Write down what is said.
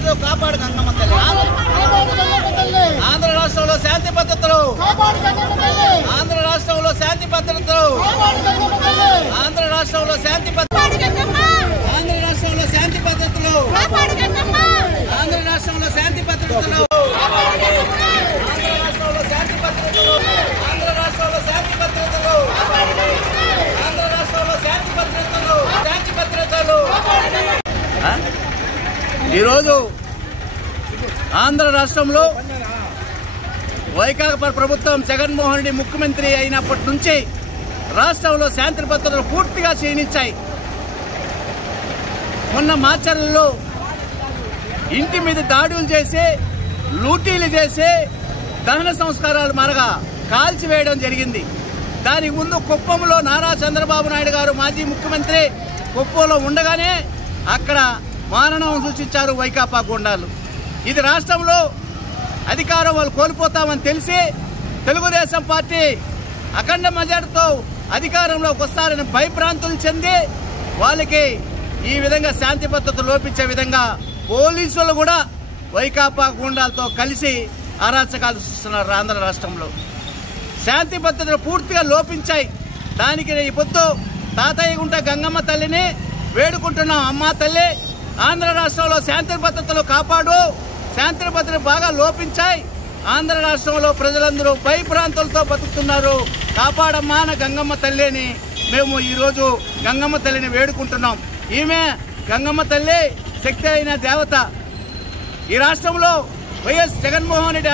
భద్రతలు కాపాడు గంగమ్మ తల్లి. ఆంధ్ర రాష్ట్రంలో శాంతి భద్రతలు, ఆంధ్ర రాష్ట్రంలో శాంతి భద్రతలు, ఆంధ్ర రాష్ట్రంలో శాంతి భద్రతలు, ఆంధ్ర రాష్ట్రంలో శాంతి భద్రతలు, ఆంధ్ర రాష్ట్రంలో శాంతి భద్రతలు, ఆంధ్ర రాష్ట్రంలో శాంతి భద్రతలు, ఆంధ్ర రాష్ట్రంలో శాంతి భద్రతలు, ఆంధ్ర రాష్ట్రంలో శాంతి భద్రతలు, శాంతి భద్రతలు. ఈరోజు ఆంధ్ర రాష్ట్రంలో వైకాపా ప్రభుత్వం జగన్మోహన్ రెడ్డి ముఖ్యమంత్రి అయినప్పటి నుంచి రాష్ట్రంలో శాంతి భద్రతలు పూర్తిగా క్షీణించాయి. మొన్న మాచర్లలో ఇంటి మీద దాడులు చేసి, లూటీలు చేసి, దహన సంస్కారాలు మరగా కాల్చివేయడం జరిగింది. దానికి ముందు కుప్పంలో నారా చంద్రబాబు నాయుడు గారు మాజీ ముఖ్యమంత్రి కుప్పంలో ఉండగానే అక్కడ మారణం సృష్టించారు వైకాపా గుండాలు. ఇది రాష్ట్రంలో అధికారం వాళ్ళు కోల్పోతామని తెలిసి తెలుగుదేశం పార్టీ అఖండ మెజార్టీతో అధికారంలోకి వస్తారని భయభ్రాంతులు చెంది వాళ్ళకి ఈ విధంగా శాంతి భద్రత లోపించే విధంగా పోలీసులు కూడా వైకాపా గుండాలతో కలిసి అరాచకాలు సృష్టిస్తున్నారు. ఆంధ్ర రాష్ట్రంలో శాంతి భద్రతలు పూర్తిగా లోపించాయి. దానికి ఈ పొద్దు తాతయ్య గుంట గంగమ్మ తల్లిని వేడుకుంటున్నాం. అమ్మా తల్లి, ఆంధ్ర రాష్ట్రంలో శాంతి భద్రతలు కాపాడు. శాంతి భద్రతలు బాగా లోపించాయి. ఆంధ్ర రాష్ట్రంలో ప్రజలందరూ భయభ్రాంతులతో బతుకుతున్నారు. కాపాడమ్మా అన్న గంగమ్మ తల్లిని మేము ఈరోజు గంగమ్మ తల్లిని వేడుకుంటున్నాం. ఈమె గంగమ్మ తల్లి శక్తి అయిన దేవత. ఈ రాష్ట్రంలో వైఎస్ జగన్మోహన్ రెడ్డి